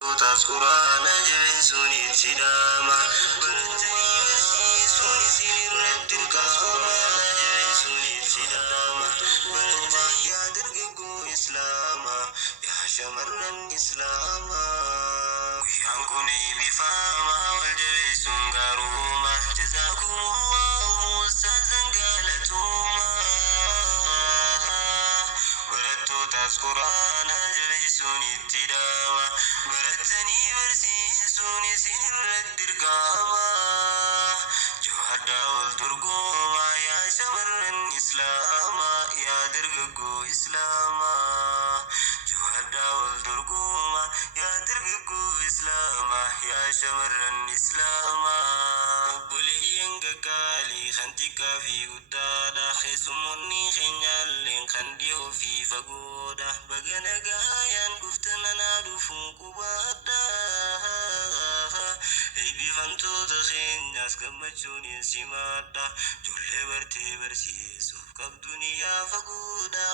Quraana jabeessuun sidama baratanii barsiisuun isinirratti dirqama jabeessuun sidama baratanii yaa dargaggoo islaama yaa shamarran islaama guyyaan kun eebbifama wal jabeessuun gaaruma jazaakumullahu ustaazan gaalatuma barattoota quraana jabeessuun sidama baratanii barsiisuun isinirratti dirqama jawaadhaa ol dorgoma yaa shamarran islaama yaa dargaggoo islaama jawaadhaa ol dorgoma yaa dargaggoo islaama yaa shamarran islaama obboleeyyan gaggaalii kan xiqqaa fi guddaadha keessummoonni keenyaalleen kan dhiyoo fi fagoodha baga nagaayaan dhuftan anaa dhufuun qubadha eebbifamtoota keenyaas gammachuun hin simadha ijoollee bartee barsiisuuf qabduun yaa fagoodha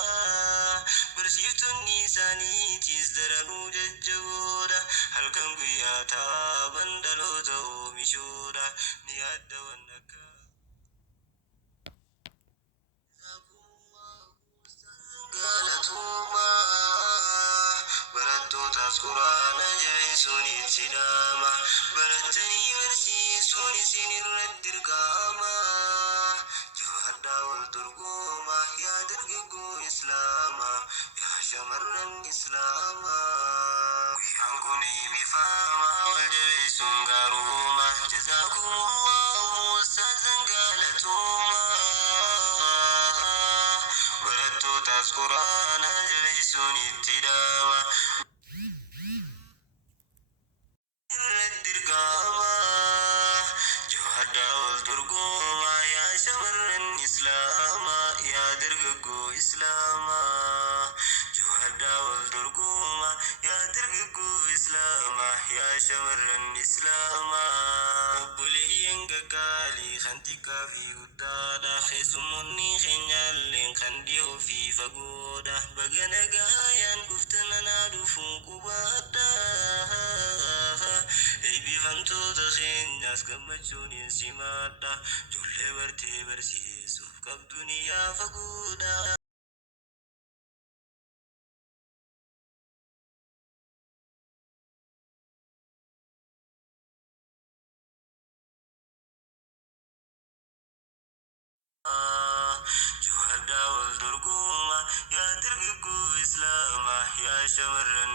barsiiftonni isaaniitiis daranuu jajjaboodha halkan guyyaa taaban dhaloota oomishuudha ni yaaddawan akka galatuma barattoota quraana jabeessuun sidama baratanii barsiisuun isinirratti dirqama jawaadhaa ol dorgoma yaa dargaggoo islaama yaa shamarran islaama guyyaan kun eebbifama wal jabeessuun gaaruma jazaakumullahu ustaazan gaalatuma barattoota quraana jabeessuun sidama dirqama jawaadhaa ol dorgoma yaa shamarran islaama yaa dargaggoo islaama jawaadhaa ol dorgoma yaa dargaggoo islaama yaa shamarran islaama obboleeyyan gaggaalii kan xiqqaa fi guddaadha keessummoonni keenyaalleen kan dhiyoo fi fagoodha baga nagaayaan dhuftan anaa dhufuun qubadha eebbifamtoota keenyaas gammachuun hin simadha ijoollee bartee barsiisuuf qabduun yaa fagoodha jawaadhaa ol dorgoma yaa dargaggoo islaama yaa shamarran